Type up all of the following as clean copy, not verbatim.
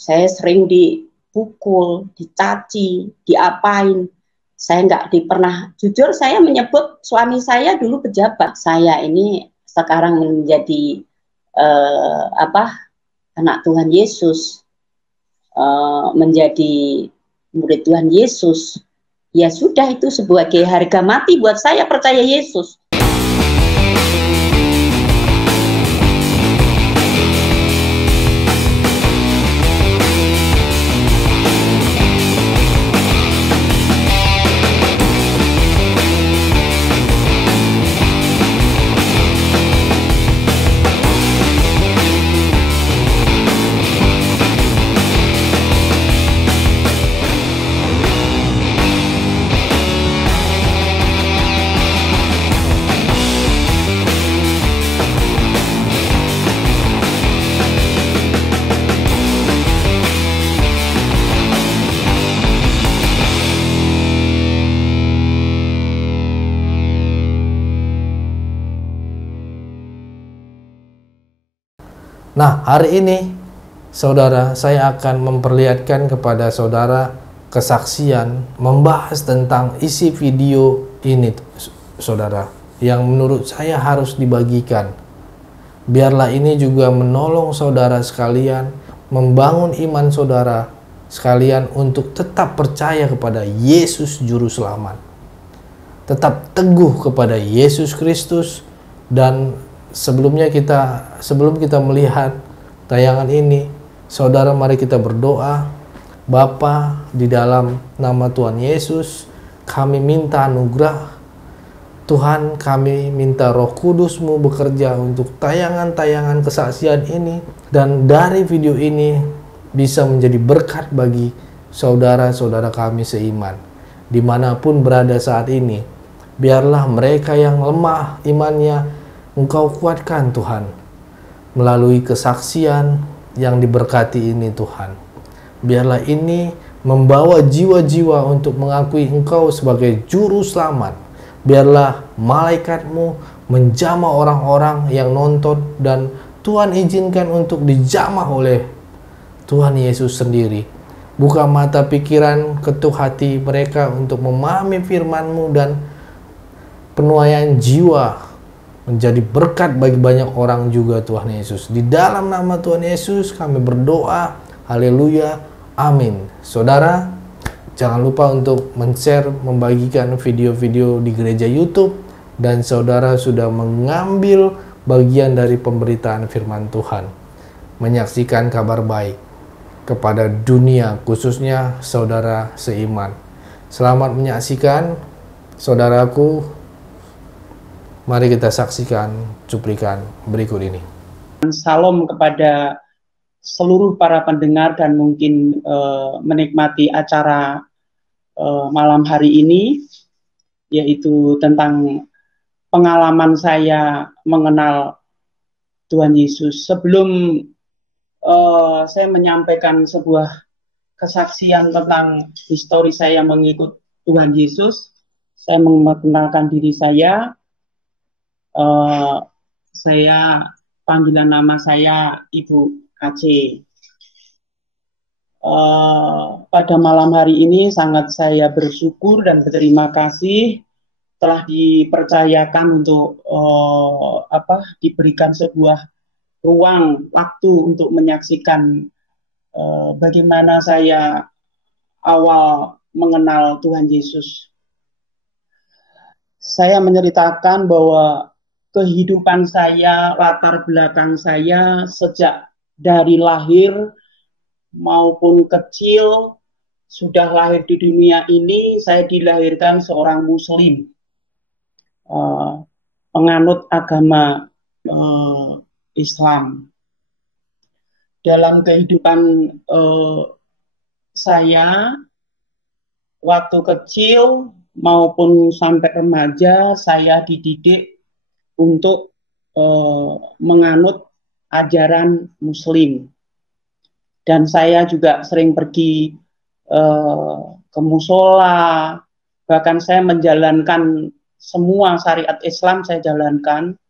Saya sering dipukul, dicaci, diapain. Saya nggak pernah, jujur saya menyebut suami saya dulu pejabat. Saya ini sekarang menjadi anak Tuhan Yesus, menjadi murid Tuhan Yesus. Ya sudah, itu sebagai harga mati buat saya percaya Yesus. Nah, hari ini, saudara, saya akan memperlihatkan kepada saudara kesaksian membahas tentang isi video ini, saudara, yang menurut saya harus dibagikan. Biarlah ini juga menolong saudara sekalian, membangun iman saudara sekalian untuk tetap percaya kepada Yesus Juru Selamat. Tetap teguh kepada Yesus Kristus. Dan sebelum kita melihat tayangan ini, saudara, mari kita berdoa. Bapa, di dalam nama Tuhan Yesus, kami minta anugerah. Tuhan, kami minta Roh Kudus-Mu bekerja untuk tayangan-tayangan kesaksian ini, dan dari video ini bisa menjadi berkat bagi saudara-saudara kami seiman dimanapun berada saat ini. Biarlah mereka yang lemah imannya Engkau kuatkan, Tuhan, melalui kesaksian yang diberkati ini, Tuhan. Biarlah ini membawa jiwa-jiwa untuk mengakui Engkau sebagai Juru Selamat. Biarlah malaikat-Mu menjamah orang-orang yang nonton, dan Tuhan izinkan untuk dijamah oleh Tuhan Yesus sendiri. Buka mata pikiran, ketuk hati mereka untuk memahami firman-Mu, dan penuaian jiwa menjadi berkat bagi banyak orang juga, Tuhan Yesus. Di dalam nama Tuhan Yesus kami berdoa. Haleluya. Amin. Saudara, jangan lupa untuk men-share, membagikan video-video di gereja YouTube, dan saudara sudah mengambil bagian dari pemberitaan firman Tuhan, menyaksikan kabar baik kepada dunia, khususnya saudara seiman. Selamat menyaksikan, saudaraku. Mari kita saksikan cuplikan berikut ini. Salam kepada seluruh para pendengar dan mungkin menikmati acara malam hari ini, yaitu tentang pengalaman saya mengenal Tuhan Yesus. Sebelum saya menyampaikan sebuah kesaksian tentang histori saya mengikut Tuhan Yesus, saya mengenalkan diri saya. Saya, panggilan nama saya Ibu AC. Pada malam hari ini sangat saya bersyukur dan berterima kasih telah dipercayakan untuk diberikan sebuah ruang waktu untuk menyaksikan bagaimana saya awal mengenal Tuhan Yesus. Saya menceritakan bahwa kehidupan saya, latar belakang saya sejak dari lahir maupun kecil, sudah lahir di dunia ini, saya dilahirkan seorang Muslim, penganut agama Islam. Dalam kehidupan saya, waktu kecil maupun sampai remaja, saya dididik untuk menganut ajaran Muslim. Dan saya juga sering pergi ke musola, bahkan saya menjalankan semua syariat Islam saya jalankan,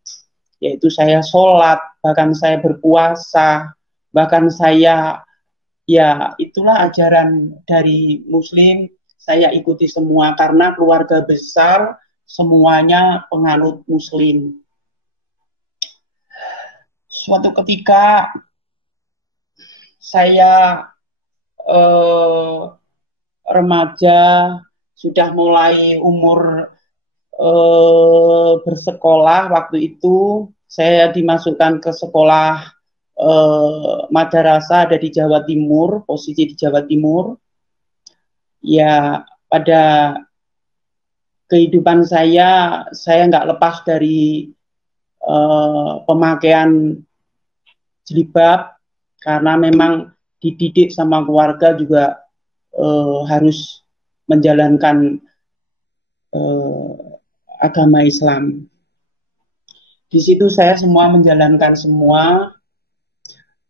yaitu saya sholat, bahkan saya berpuasa, bahkan saya Ya, itulah ajaran dari Muslim. Saya ikuti semua karena keluarga besar semuanya penganut Muslim. Suatu ketika saya eh, remaja, sudah mulai umur bersekolah. Waktu itu saya dimasukkan ke sekolah madrasah ada di Jawa Timur, posisi di Jawa Timur. Ya, pada kehidupan saya nggak lepas dari pemakaian jilbab karena memang dididik sama keluarga juga harus menjalankan agama Islam. Di situ saya semua menjalankan semua.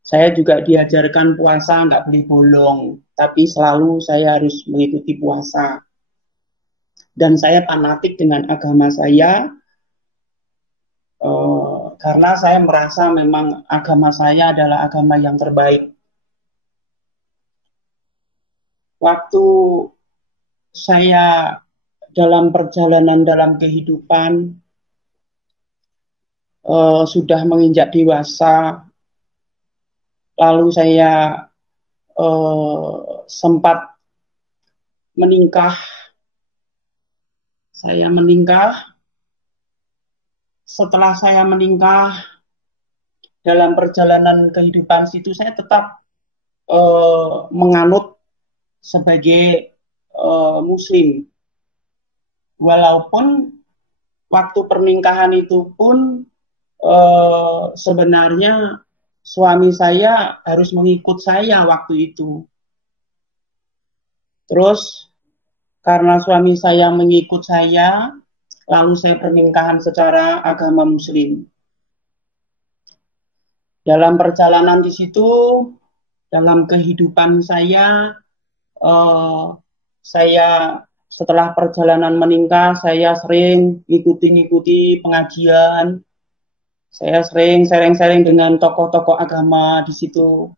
Saya juga diajarkan puasa nggak boleh bolong, tapi selalu saya harus mengikuti puasa. Dan saya fanatik dengan agama saya karena saya merasa memang agama saya adalah agama yang terbaik. Waktu saya dalam perjalanan dalam kehidupan sudah menginjak dewasa, lalu saya sempat menikah. Saya menikah. Setelah saya menikah, dalam perjalanan kehidupan situ saya tetap menganut sebagai Muslim. Walaupun waktu pernikahan itu pun sebenarnya suami saya harus mengikut saya waktu itu. Terus karena suami saya mengikut saya, lalu saya pernikahan secara agama Muslim. Dalam perjalanan di situ, dalam kehidupan saya setelah perjalanan menikah, saya sering ikuti pengajian, saya sering sharing-sharing dengan tokoh-tokoh agama di situ,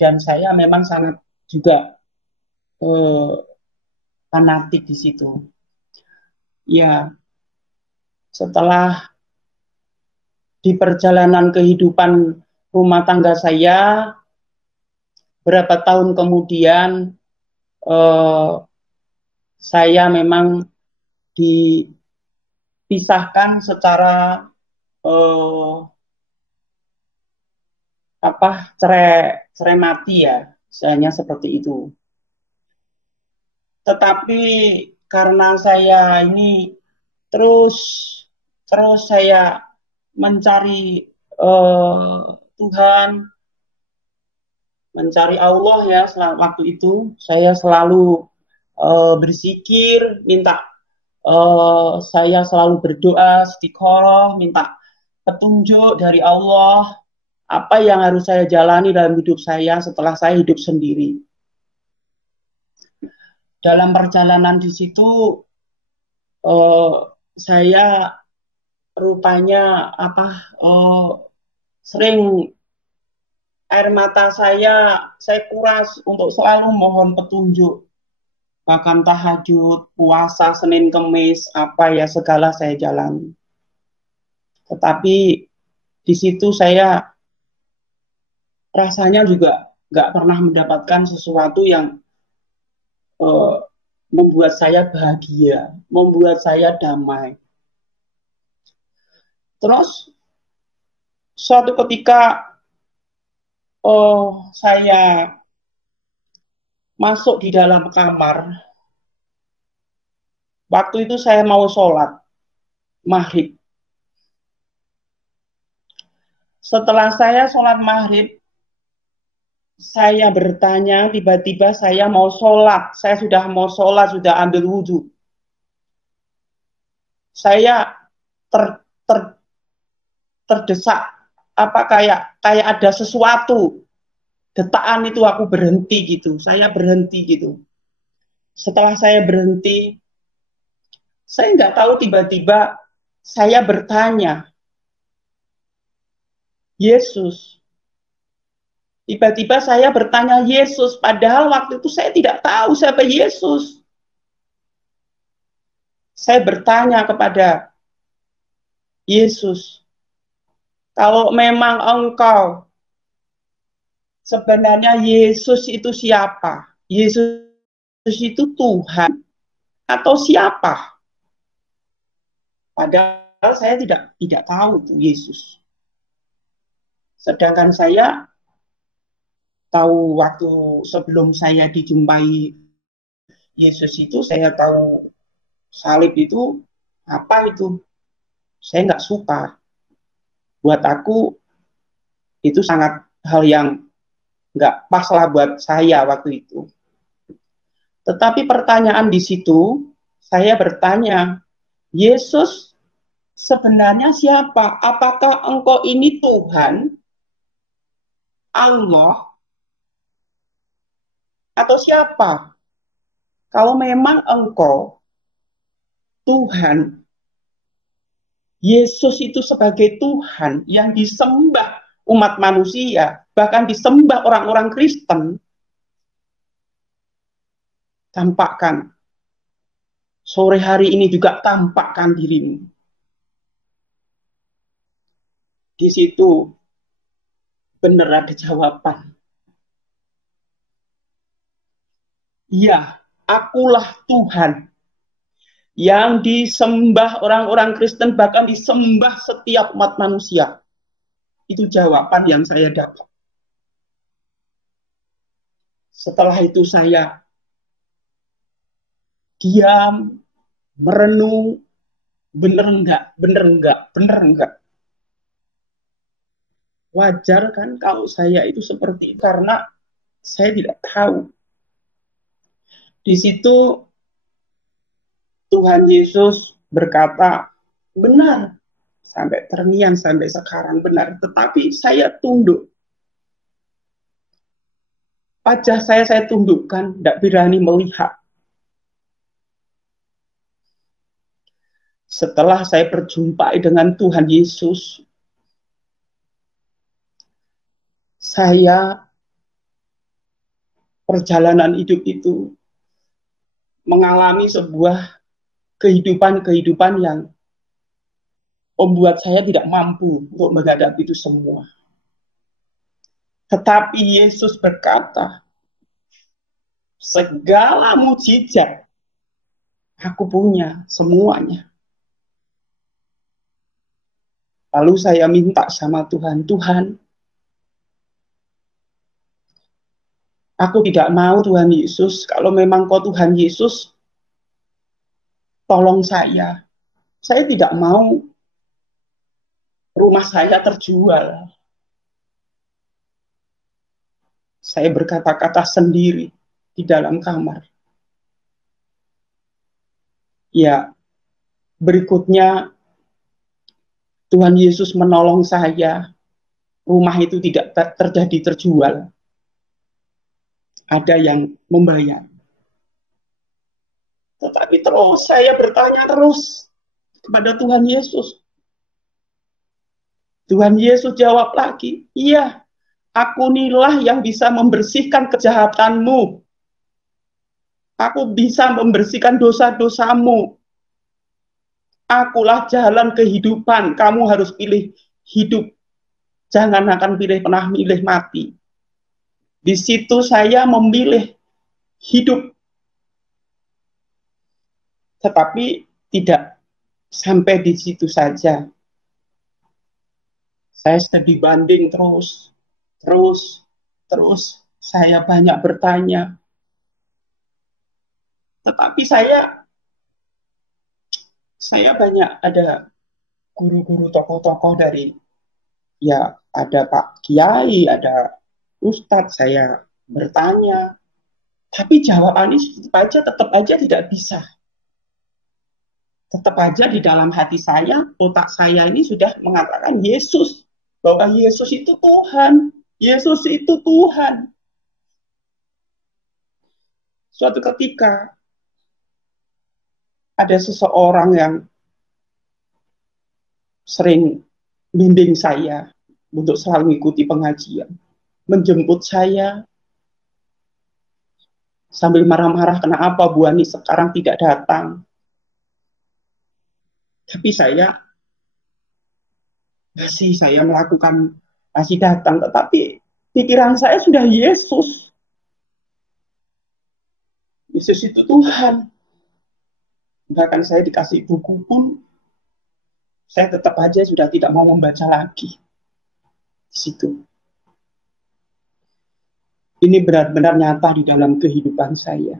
dan saya memang sangat juga fanatik di situ. Ya, setelah di perjalanan kehidupan rumah tangga saya, berapa tahun kemudian saya memang dipisahkan secara cerai mati ya, misalnya seperti itu. Tetapi karena saya ini terus terus saya mencari Tuhan, mencari Allah ya. Waktu itu saya selalu berzikir, minta saya selalu berdoa istiqoroh, minta petunjuk dari Allah apa yang harus saya jalani dalam hidup saya setelah saya hidup sendiri. Dalam perjalanan di situ saya rupanya sering air mata saya kuras untuk selalu mohon petunjuk, bahkan tahajud, puasa, Senin, Kemis, apa ya segala saya jalani. Tetapi di situ saya rasanya juga nggak pernah mendapatkan sesuatu yang membuat saya bahagia, membuat saya damai. Terus suatu ketika saya masuk di dalam kamar. Waktu itu saya mau sholat maghrib. Setelah saya sholat maghrib, saya bertanya, tiba-tiba saya mau sholat. Saya sudah mau sholat, sudah ambil wudhu. Saya ter, ter, terdesak, kayak ada sesuatu. Getakan itu aku berhenti gitu. Saya berhenti gitu. Setelah saya berhenti, saya nggak tahu tiba-tiba saya bertanya, Yesus, Tiba-tiba saya bertanya Yesus, padahal waktu itu saya tidak tahu siapa Yesus. Saya bertanya kepada Yesus, kalau memang engkau sebenarnya Yesus itu siapa? Yesus itu Tuhan atau siapa? Padahal saya tidak tahu itu Yesus. Sedangkan saya tahu waktu sebelum saya dijumpai Yesus itu, saya tahu salib itu apa itu. Saya nggak suka. Buat aku itu sangat hal yang nggak pas lah buat saya waktu itu. Tetapi pertanyaan di situ, saya bertanya, Yesus sebenarnya siapa? Apakah engkau ini Tuhan, Allah, atau siapa? Kalau memang engkau Tuhan, Yesus itu sebagai Tuhan yang disembah umat manusia, bahkan disembah orang-orang Kristen, tampakkan sore hari ini juga tampakkan dirimu. Di situ benar ada jawaban. Iya, akulah Tuhan yang disembah orang-orang Kristen, bahkan disembah setiap umat manusia. Itu jawaban yang saya dapat. Setelah itu saya diam, merenung, bener enggak. Wajar kan kalau saya itu seperti itu, karena saya tidak tahu. Di situ Tuhan Yesus berkata, benar, sampai terngiang, sampai sekarang benar. Tetapi saya tunduk. Wajah saya tundukkan, tidak berani melihat. Setelah saya berjumpa dengan Tuhan Yesus, saya perjalanan hidup itu mengalami sebuah kehidupan yang membuat saya tidak mampu untuk menghadapi itu semua. Tetapi Yesus berkata, segala mujizat aku punya semuanya. Lalu saya minta sama Tuhan, Tuhan, aku tidak mau Tuhan Yesus, kalau memang kau Tuhan Yesus, tolong saya. Saya tidak mau rumah saya terjual. Saya berkata-kata sendiri di dalam kamar. Ya, berikutnya Tuhan Yesus menolong saya. Rumah itu tidak terjadi terjual. Ada yang membayar. Tetapi terus saya bertanya terus kepada Tuhan Yesus. Tuhan Yesus jawab lagi, iya, aku inilah yang bisa membersihkan kejahatanmu. Aku bisa membersihkan dosa-dosamu. Akulah jalan kehidupan. Kamu harus pilih hidup. Jangan akan pernah milih mati. Di situ saya memilih hidup. Tetapi tidak sampai di situ saja. Saya studi banding terus saya banyak bertanya. Tetapi saya banyak ada guru-guru tokoh-tokoh dari, ya ada Pak Kiai, ada Ustadz, saya bertanya. Tapi jawabannya tetap aja tidak bisa. Tetap aja di dalam hati saya, otak saya ini sudah mengatakan Yesus. Bahwa Yesus itu Tuhan. Yesus itu Tuhan. Suatu ketika ada seseorang yang sering bimbing saya untuk selalu mengikuti pengajian. menjemput saya sambil marah-marah kenapa Bu Ani sekarang tidak datang. Tapi saya melakukan masih datang, tetapi pikiran saya sudah Yesus. Yesus itu Tuhan. Bahkan saya dikasih buku pun, saya tetap aja sudah tidak mau membaca lagi. Di situ. Ini benar-benar nyata di dalam kehidupan saya.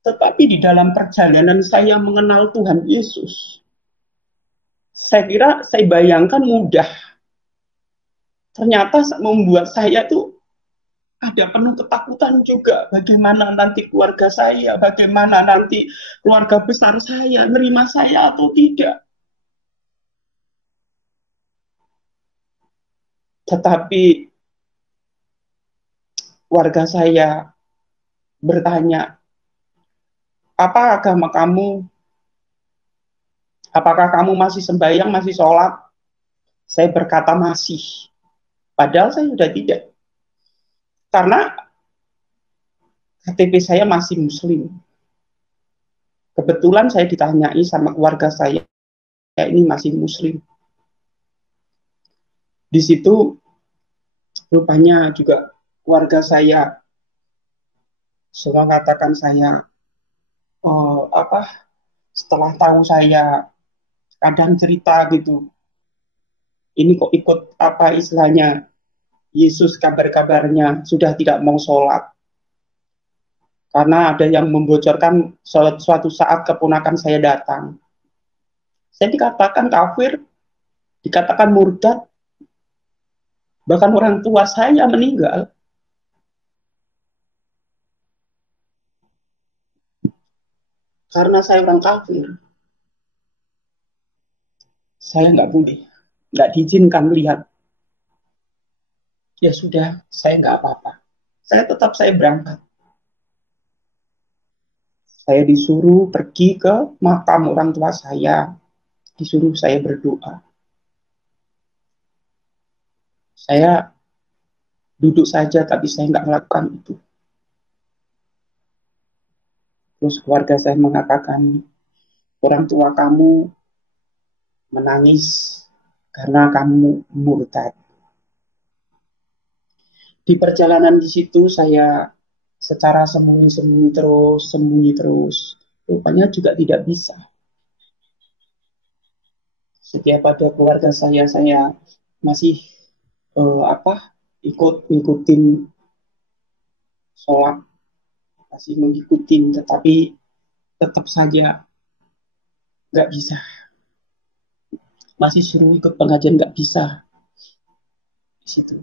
Tetapi di dalam perjalanan saya mengenal Tuhan Yesus, saya kira, saya bayangkan mudah. Ternyata membuat saya tuh ada penuh ketakutan juga. Bagaimana nanti keluarga saya, bagaimana nanti keluarga besar saya, menerima saya atau tidak. Tetapi warga saya bertanya, apa agama kamu? Apakah kamu masih sembahyang, masih sholat? Saya berkata masih. Padahal saya sudah tidak. Karena KTP saya masih muslim. Kebetulan saya ditanyai sama keluarga saya, ini masih muslim. Di situ rupanya juga keluarga saya semua mengatakan saya setelah tahu saya kadang cerita gitu, ini kok ikut apa istilahnya Yesus, kabar-kabarnya sudah tidak mau sholat karena ada yang membocorkan suatu saat keponakan saya datang, saya dikatakan kafir, dikatakan murtad, bahkan orang tua saya meninggal karena saya orang kafir. Saya nggak diizinkan melihat. Ya sudah, saya nggak apa-apa. Saya berangkat. Saya disuruh pergi ke makam orang tua saya. Disuruh saya berdoa. Saya duduk saja, tapi saya nggak melakukan itu. Terus keluarga saya mengatakan, orang tua kamu menangis karena kamu murtad. Di perjalanan di situ saya secara sembunyi terus. Rupanya juga tidak bisa. Setiap ada keluarga saya masih ngikutin sholat, masih mengikutin, tetapi tetap saja nggak bisa. Masih suruh ikut pengajian nggak bisa. Di situ.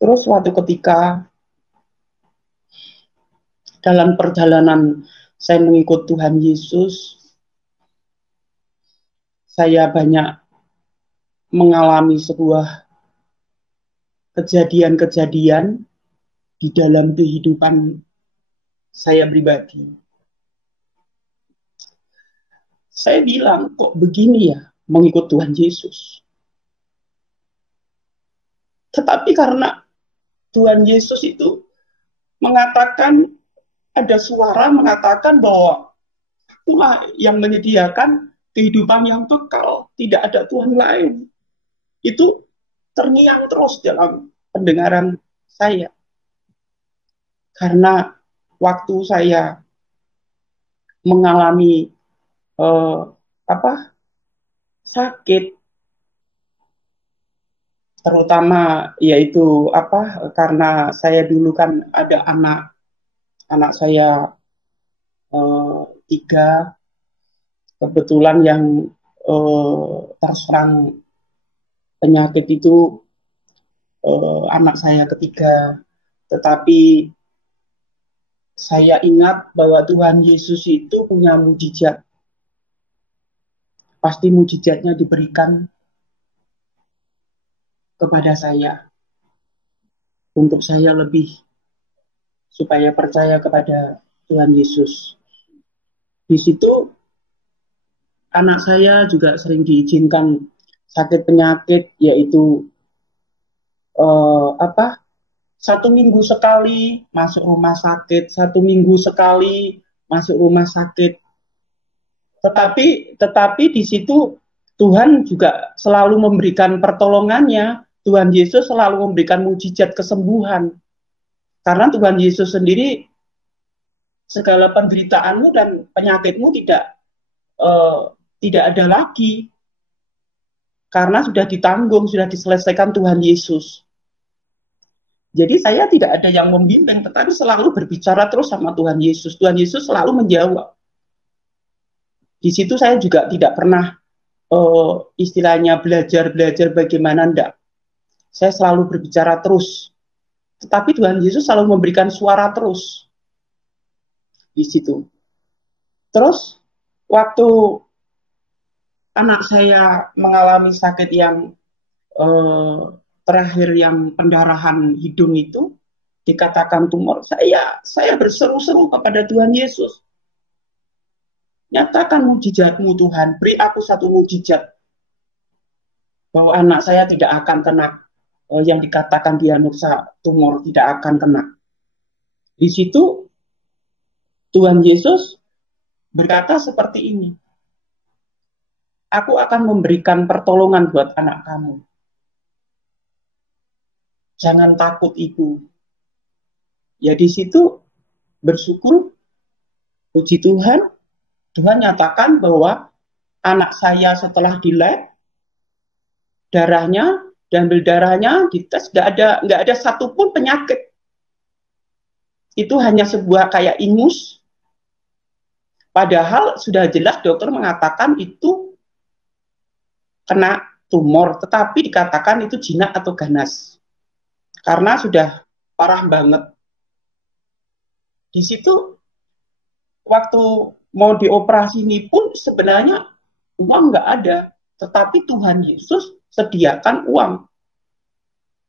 Terus suatu ketika dalam perjalanan saya mengikut Tuhan Yesus, saya banyak mengalami sebuah kejadian-kejadian di dalam kehidupan saya pribadi. Saya bilang, kok begini ya mengikut Tuhan Yesus. Tetapi karena Tuhan Yesus itu mengatakan, ada suara mengatakan bahwa itulah yang menyediakan kehidupan yang kekal, tidak ada Tuhan lain. Itu terngiang terus dalam pendengaran saya. Karena waktu saya mengalami sakit, terutama yaitu karena saya dulu kan ada anak saya 3, kebetulan yang terserang penyakit itu anak saya ketiga. Tetapi saya ingat bahwa Tuhan Yesus itu punya mujizat. Pasti mujizatnya diberikan kepada saya untuk saya lebih supaya percaya kepada Tuhan Yesus. Di situ anak saya juga sering diizinkan sakit penyakit, yaitu apa, 1 minggu sekali masuk rumah sakit, 1 minggu sekali masuk rumah sakit. Tetapi di situ Tuhan juga selalu memberikan pertolongannya. Tuhan Yesus selalu memberikan mujizat kesembuhan. Karena Tuhan Yesus sendiri, segala penderitaanmu dan penyakitmu eh, tidak ada lagi. Karena sudah ditanggung, sudah diselesaikan Tuhan Yesus. Jadi saya tidak ada yang membimbing, tetapi selalu berbicara terus sama Tuhan Yesus. Tuhan Yesus selalu menjawab. Di situ saya juga tidak pernah istilahnya belajar bagaimana, enggak. Saya selalu berbicara terus. Tetapi Tuhan Yesus selalu memberikan suara terus di situ. Terus waktu anak saya mengalami sakit yang terakhir, yang pendarahan hidung itu, dikatakan tumor, saya berseru-seru kepada Tuhan Yesus. Nyatakan mujizatmu Tuhan, beri aku satu mujizat bahwa anak saya tidak akan kena yang dikatakan diagnosa tumor, tidak akan kena. Di situ Tuhan Yesus berkata seperti ini, aku akan memberikan pertolongan buat anak kamu. Jangan takut ibu. Ya di situ bersyukur, puji Tuhan, Tuhan nyatakan bahwa anak saya setelah di lab, darahnya, diambil darahnya, dites, nggak ada satupun penyakit. Itu hanya sebuah kayak ingus. Padahal sudah jelas dokter mengatakan itu kena tumor, tetapi dikatakan itu jinak atau ganas. Karena sudah parah banget. Di situ waktu mau dioperasi ini pun sebenarnya uang nggak ada, tetapi Tuhan Yesus sediakan uang,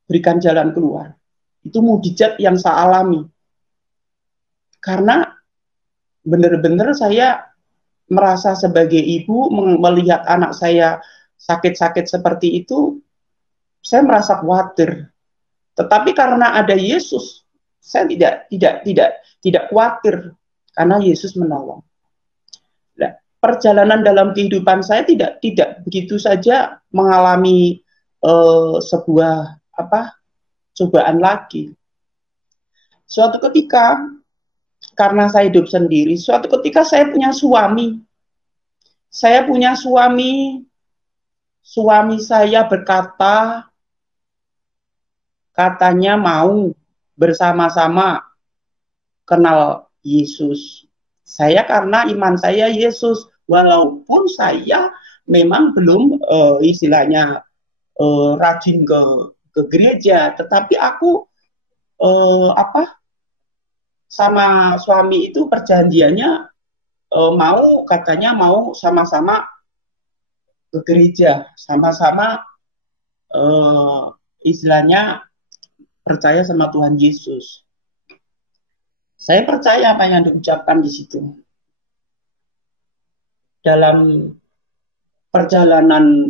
berikan jalan keluar. Itu mujizat yang saya alami. Karena benar-benar saya merasa sebagai ibu melihat anak saya sakit-sakit seperti itu, saya merasa khawatir. Tetapi karena ada Yesus, saya tidak khawatir karena Yesus menolong. Nah, perjalanan dalam kehidupan saya tidak begitu saja mengalami sebuah cobaan lagi. Suatu ketika, karena saya hidup sendiri, suatu ketika saya punya suami. Saya punya suami saya berkata, katanya mau bersama-sama kenal Yesus. Saya karena iman saya Yesus, walaupun saya memang belum istilahnya rajin ke gereja, tetapi aku sama suami itu perjanjiannya katanya mau sama-sama ke gereja, sama-sama istilahnya percaya sama Tuhan Yesus. Saya percaya apa yang diucapkan di situ. Dalam perjalanan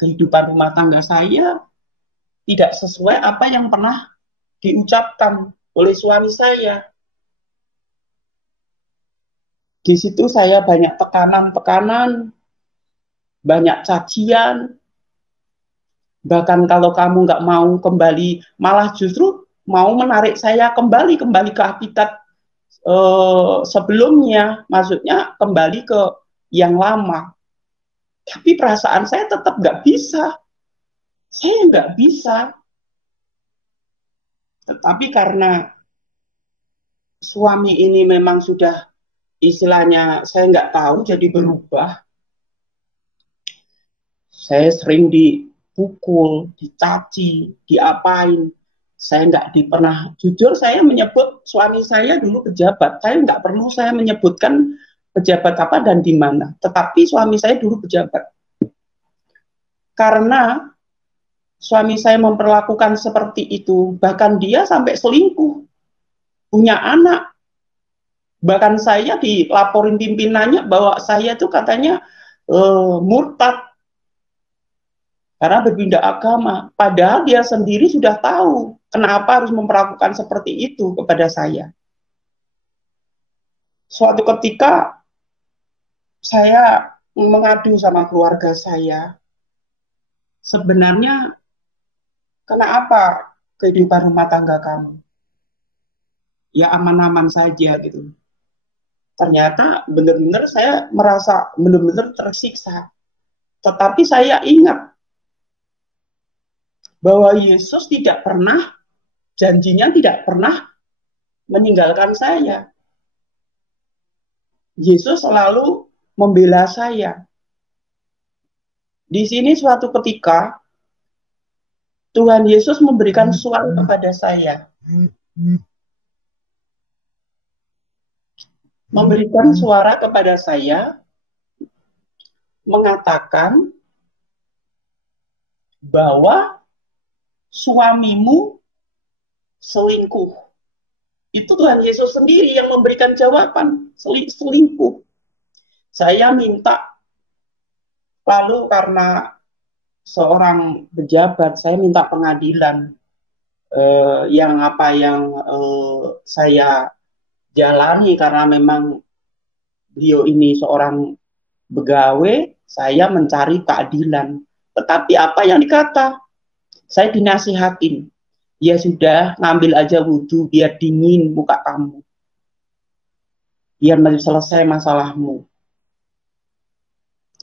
kehidupan rumah tangga saya tidak sesuai apa yang pernah diucapkan oleh suami saya. Di situ saya banyak tekanan, banyak cacian, bahkan kalau kamu nggak mau kembali, malah justru mau menarik saya kembali ke habitat sebelumnya, maksudnya kembali ke yang lama. Tapi perasaan saya tetap nggak bisa. Saya nggak bisa. Tetapi karena suami ini memang sudah istilahnya saya nggak tahu jadi berubah. Saya sering dipukul, dicaci, diapain. Saya nggak pernah, jujur saya menyebut suami saya dulu pejabat. Saya nggak perlu saya menyebutkan pejabat apa dan di mana. Tetapi suami saya dulu pejabat. Karena suami saya memperlakukan seperti itu, bahkan dia sampai selingkuh, punya anak. Bahkan saya dilaporin pimpinannya bahwa saya itu katanya murtad. karena berpindah agama. Padahal dia sendiri sudah tahu kenapa harus memperlakukan seperti itu kepada saya. Suatu ketika saya mengadu sama keluarga saya, sebenarnya kenapa kehidupan rumah tangga kamu? Ya aman-aman saja gitu. Ternyata benar-benar saya merasa benar-benar tersiksa. Tetapi saya ingat bahwa Yesus tidak pernah, janjinya tidak pernah meninggalkan saya. Yesus selalu membela saya. Di sini suatu ketika Tuhan Yesus memberikan suara kepada saya. Memberikan suara kepada saya, mengatakan bahwa suamimu selingkuh. Itu Tuhan Yesus sendiri yang memberikan jawaban, selingkuh. Saya minta, lalu karena seorang pejabat, saya minta pengadilan yang saya jalani karena memang beliau ini seorang pegawai, saya mencari keadilan. Tetapi apa yang dikata? Saya dinasihatin. Ya sudah, ngambil aja wudhu biar dingin muka kamu. Biar selesai masalahmu.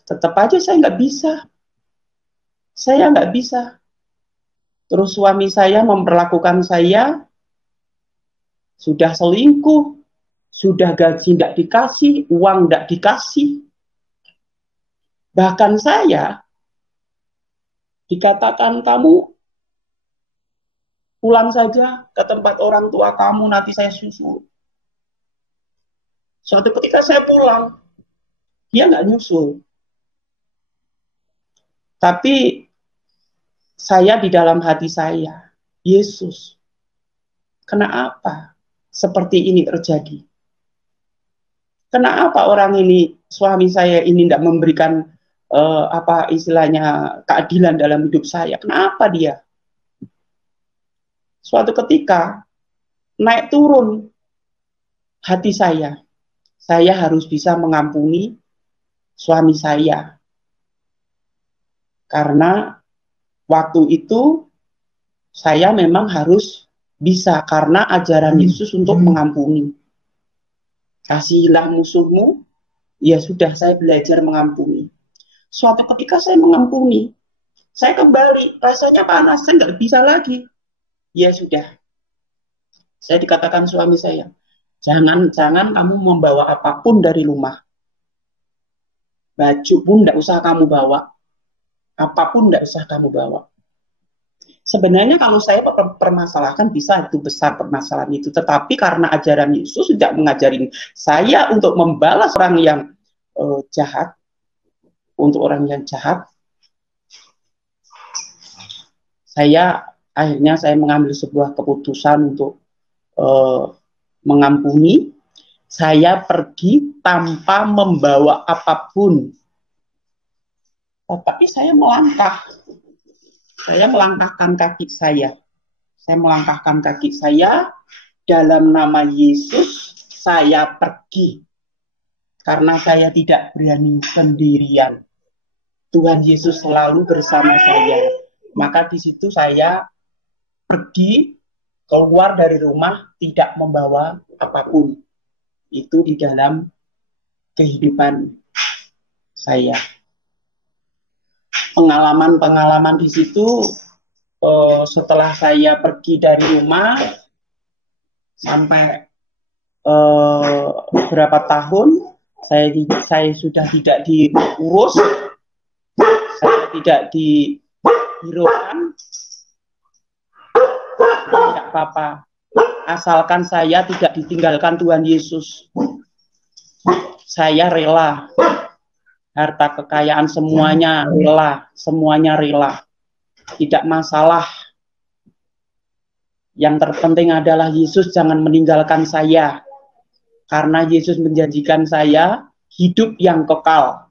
Tetap aja saya nggak bisa. Saya nggak bisa. Terus suami saya memperlakukan saya sudah selingkuh, sudah gaji tidak dikasih, uang tidak dikasih. Bahkan saya dikatakan kamu pulang saja ke tempat orang tua kamu, nanti saya susul. Suatu ketika saya pulang, dia nggak nyusul. Tapi saya di dalam hati saya, Yesus, kenapa seperti ini terjadi? Kenapa orang ini, suami saya ini tidak memberikan istilahnya keadilan dalam hidup saya? Kenapa dia? Suatu ketika naik turun hati saya harus bisa mengampuni suami saya. Karena waktu itu saya memang harus bisa, karena ajaran Yesus untuk mengampuni. Kasihilah musuhmu, ya sudah, saya belajar mengampuni. Suatu ketika saya mengampuni, saya kembali, rasanya panas, saya nggak bisa lagi. Ya sudah, saya dikatakan suami saya, jangan kamu membawa apapun dari rumah. Baju pun nggak usah kamu bawa, apapun nggak usah kamu bawa. Sebenarnya kalau saya permasalahkan, bisa itu besar permasalahan itu. Tetapi karena ajaran Yesus tidak mengajarin saya untuk membalas orang yang jahat, untuk orang yang jahat, akhirnya saya mengambil sebuah keputusan untuk mengampuni. Saya pergi tanpa membawa apapun. Tetapi saya melangkah. Saya melangkahkan kaki saya. Saya melangkahkan kaki saya dalam nama Yesus. Saya pergi karena saya tidak berani sendirian. Tuhan Yesus selalu bersama saya. Maka di situ saya pergi keluar dari rumah tidak membawa apapun. Itu di dalam kehidupan saya. Pengalaman-pengalaman di situ, setelah saya pergi dari rumah sampai beberapa tahun, saya sudah tidak diurus, saya tidak dihiraukan, tidak apa-apa, asalkan saya tidak ditinggalkan Tuhan Yesus. Saya rela. Harta kekayaan semuanya rela, tidak masalah. Yang terpenting adalah Yesus jangan meninggalkan saya, karena Yesus menjanjikan saya hidup yang kekal.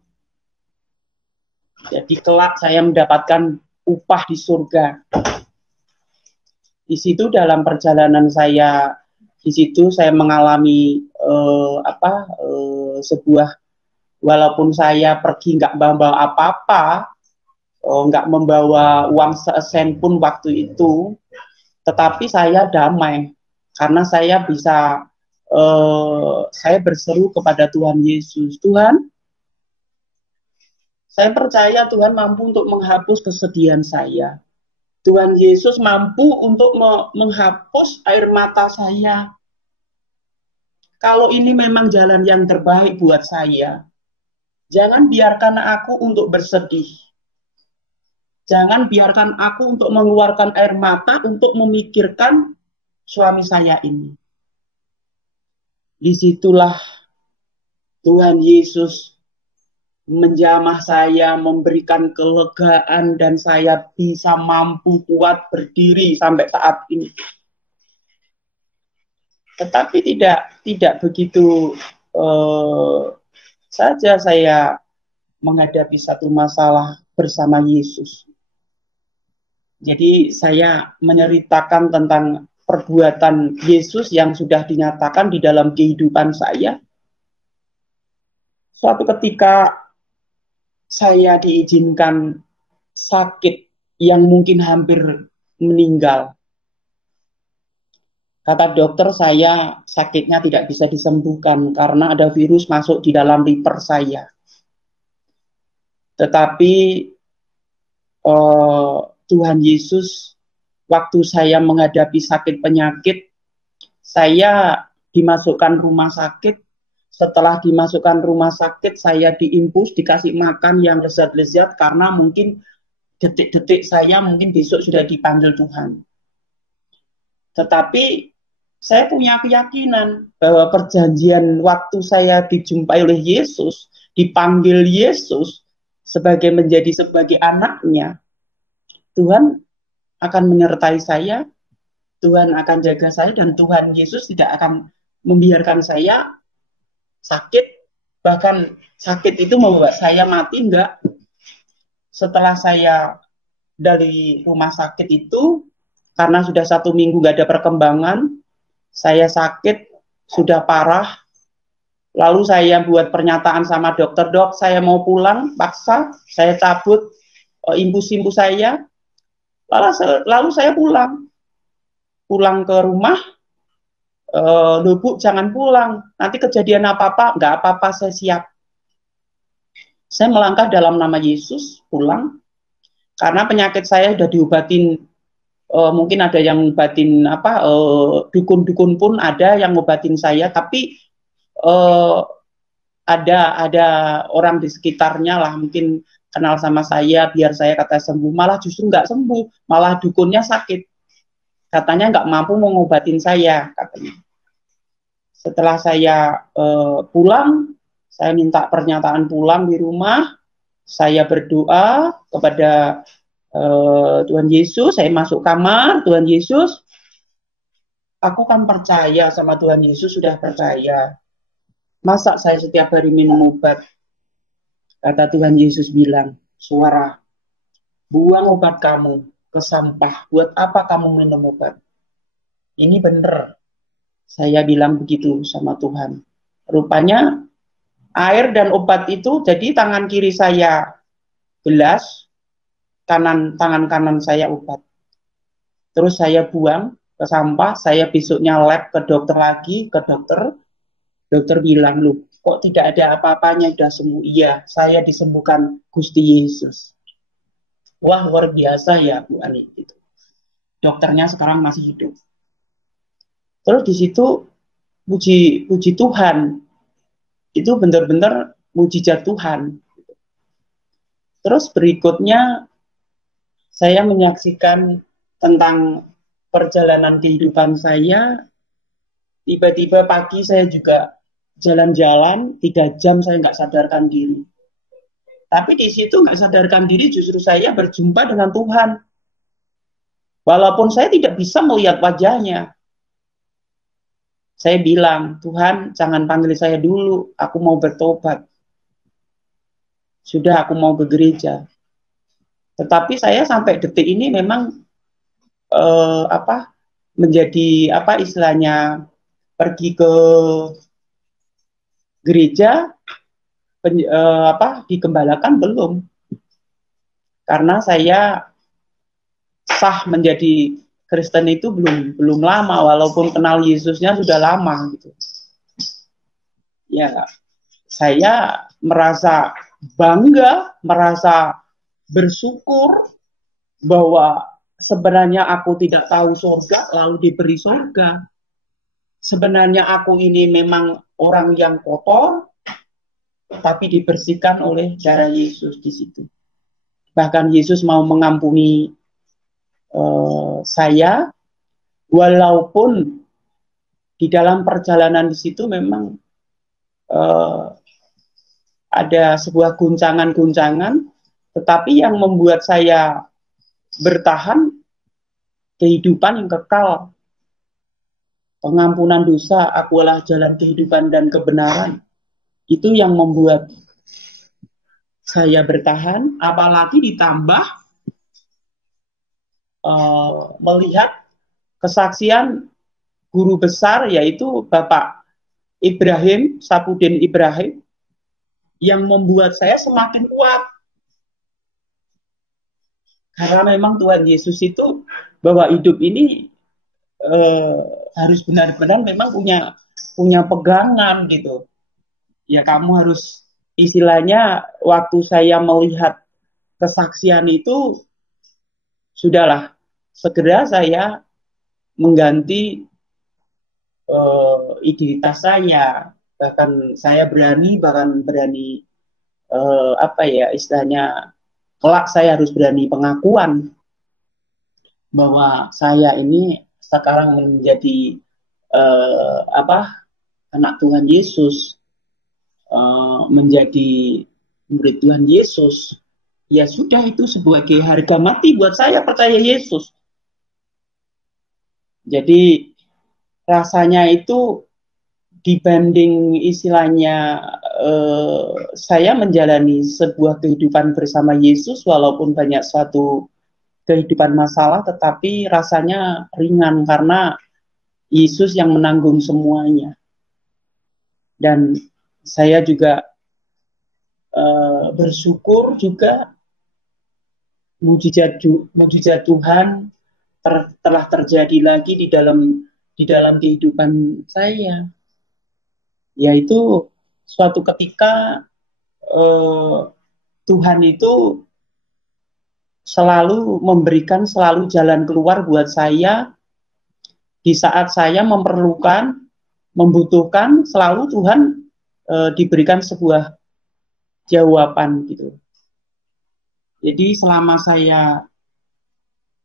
Jadi kelak saya mendapatkan upah di surga. Di situ dalam perjalanan saya, di situ saya mengalami sebuah, walaupun saya pergi nggak membawa apa-apa, nggak membawa uang seesen pun waktu itu, tetapi saya damai karena saya bisa, saya berseru kepada Tuhan Yesus, Tuhan, saya percaya Tuhan mampu untuk menghapus kesedihan saya. Tuhan Yesus mampu untuk menghapus air mata saya. Kalau ini memang jalan yang terbaik buat saya, jangan biarkan aku untuk bersedih. Jangan biarkan aku untuk mengeluarkan air mata untuk memikirkan suami saya ini. Disitulah Tuhan Yesus menjamah saya, memberikan kelegaan, dan saya bisa mampu kuat berdiri sampai saat ini. Tetapi tidak begitu saja saya menghadapi satu masalah bersama Yesus. Jadi saya menceritakan tentang perbuatan Yesus yang sudah dinyatakan di dalam kehidupan saya. Suatu ketika saya diizinkan sakit yang mungkin hampir meninggal. Kata dokter, saya sakitnya tidak bisa disembuhkan karena ada virus masuk di dalam liver saya. Tetapi Tuhan Yesus, waktu saya menghadapi sakit penyakit, saya dimasukkan rumah sakit. Setelah dimasukkan rumah sakit, saya diinfus, dikasih makan yang lezat-lezat karena mungkin detik-detik saya mungkin besok sudah dipanggil Tuhan. Tetapi saya punya keyakinan bahwa perjanjian waktu saya dijumpai oleh Yesus, dipanggil Yesus sebagai anaknya, Tuhan akan menyertai saya, Tuhan akan jaga saya, dan Tuhan Yesus tidak akan membiarkan saya sakit, bahkan sakit itu membuat saya mati, enggak. Setelah saya dari rumah sakit itu, karena sudah 1 minggu nggak ada perkembangan, saya sakit, sudah parah, lalu saya buat pernyataan sama dokter, dok, saya mau pulang, paksa, saya cabut impus-impus saya, lalu saya pulang ke rumah. Loh Bu, jangan pulang, nanti kejadian apa-apa, nggak apa-apa, saya siap. Saya melangkah dalam nama Yesus, pulang, karena penyakit saya sudah diobatin. Mungkin ada yang ngobatin dukun-dukun pun ada yang ngobatin saya, tapi ada orang di sekitarnya lah mungkin kenal sama saya biar saya kata sembuh, malah justru nggak sembuh, malah dukunnya sakit, katanya nggak mampu mengobatin saya katanya. Setelah saya pulang, saya minta pernyataan pulang di rumah, saya berdoa kepada Tuhan Yesus, saya masuk kamar, Tuhan Yesus, aku kan percaya sama Tuhan Yesus, sudah percaya. Masa saya setiap hari minum obat? Kata Tuhan Yesus bilang, suara, buang obat kamu ke sampah, buat apa kamu minum obat? Ini bener. Saya bilang begitu sama Tuhan. Rupanya air dan obat itu, jadi tangan kiri saya gelas, tangan kanan saya obat. Terus saya buang ke sampah, saya besoknya lab ke dokter lagi, dokter bilang, loh, kok tidak ada apa-apanya, sudah sembuh. Iya, saya disembuhkan Gusti Yesus. Wah, luar biasa ya Bu Ani. Gitu. Dokternya sekarang masih hidup. Terus di situ puji Tuhan, itu benar-benar mujizat Tuhan. Terus berikutnya saya menyaksikan tentang perjalanan kehidupan saya. Tiba-tiba pagi saya juga jalan-jalan 3 jam, saya nggak sadarkan diri. Tapi di situ nggak sadarkan diri, justru saya berjumpa dengan Tuhan. Walaupun saya tidak bisa melihat wajahnya. Saya bilang, Tuhan jangan panggil saya dulu, aku mau bertobat. Sudah, aku mau ke gereja. Tetapi saya sampai detik ini memang menjadi istilahnya, pergi ke gereja digembalakan belum, karena saya sah menjadi Kristen itu belum lama, walaupun kenal Yesusnya sudah lama gitu. Ya, saya merasa bangga, merasa bersyukur bahwa sebenarnya aku tidak tahu surga lalu diberi surga. Sebenarnya aku ini memang orang yang kotor, tapi dibersihkan oleh darah Yesus di situ. Bahkan Yesus mau mengampuni saya, walaupun di dalam perjalanan di situ memang ada sebuah guncangan-guncangan, tetapi yang membuat saya bertahan kehidupan yang kekal, pengampunan dosa, akulah jalan kehidupan dan kebenaran. Itu yang membuat saya bertahan, apalagi ditambah melihat kesaksian guru besar, yaitu Bapak Ibrahim, Sapudin Ibrahim, yang membuat saya semakin kuat. Karena memang Tuhan Yesus itu bahwa hidup ini harus benar-benar memang punya pegangan gitu. Ya, kamu harus, istilahnya, waktu saya melihat kesaksian itu, sudahlah, segera saya mengganti identitas saya. Bahkan saya berani istilahnya, kelak saya harus berani pengakuan bahwa saya ini sekarang menjadi anak Tuhan Yesus, menjadi murid Tuhan Yesus. Ya sudah, itu sebagai harga mati buat saya percaya Yesus. Jadi rasanya itu dibanding istilahnya saya menjalani sebuah kehidupan bersama Yesus, walaupun banyak suatu kehidupan masalah, tetapi rasanya ringan karena Yesus yang menanggung semuanya. Dan saya juga bersyukur juga mujizat Tuhan telah terjadi lagi di dalam kehidupan saya, yaitu suatu ketika Tuhan itu selalu memberikan jalan keluar buat saya di saat saya memerlukan, membutuhkan. Selalu Tuhan diberikan sebuah jawaban gitu. Jadi selama saya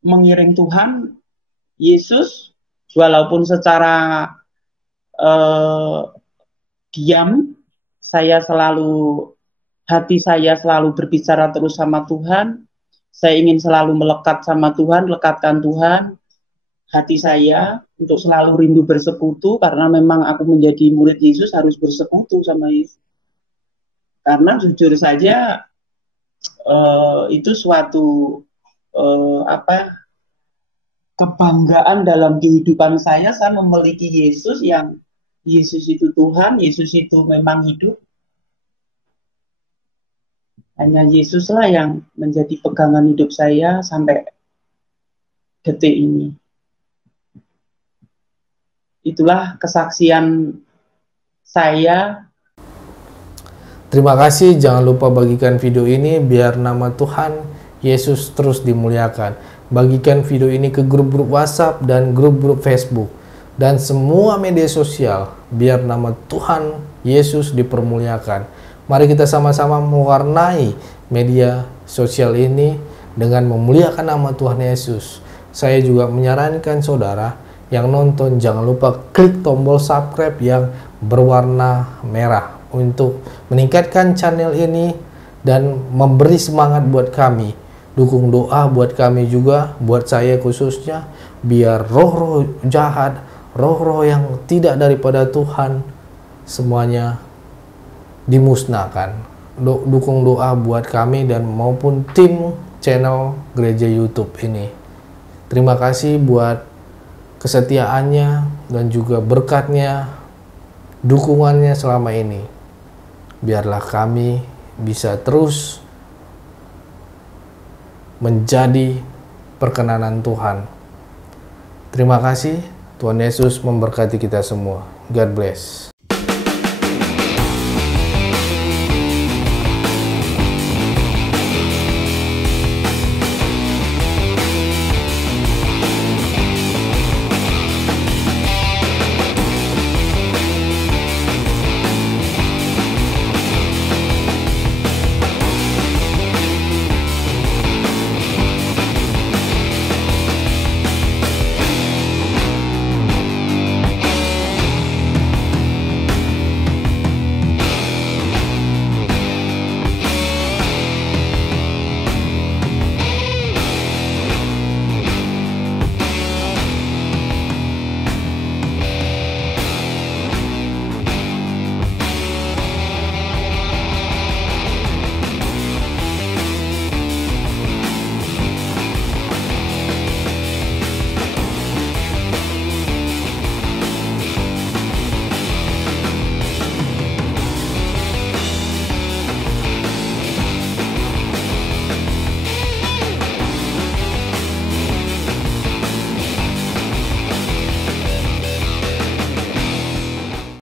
mengiring Tuhan Yesus, walaupun secara diam, hati saya selalu berbicara terus sama Tuhan. Saya ingin selalu melekat sama Tuhan, lekatkan Tuhan hati saya untuk selalu rindu bersekutu, karena memang aku menjadi murid Yesus harus bersekutu sama Yesus. Karena jujur saja itu suatu kebanggaan dalam kehidupan saya memiliki Yesus, yang Yesus itu Tuhan, Yesus itu memang hidup. Hanya Yesuslah yang menjadi pegangan hidup saya sampai detik ini. Itulah kesaksian saya. Terima kasih, jangan lupa bagikan video ini biar nama Tuhan Yesus terus dimuliakan. Bagikan video ini ke grup-grup WhatsApp dan grup-grup Facebook dan semua media sosial biar nama Tuhan Yesus dipermuliakan. Mari kita sama-sama mewarnai media sosial ini dengan memuliakan nama Tuhan Yesus. Saya juga menyarankan saudara yang nonton jangan lupa klik tombol subscribe yang berwarna merah untuk meningkatkan channel ini dan memberi semangat buat kami. Dukung doa buat kami juga, buat saya khususnya, biar roh-roh jahat, roh-roh yang tidak daripada Tuhan semuanya dimusnahkan. Dukung doa buat kami dan maupun tim channel Gereja YouTube ini. Terima kasih buat kesetiaannya dan juga berkatnya, dukungannya selama ini. Biarlah kami bisa terus menjadi perkenanan Tuhan. Terima kasih. Tuhan Yesus memberkati kita semua. God bless.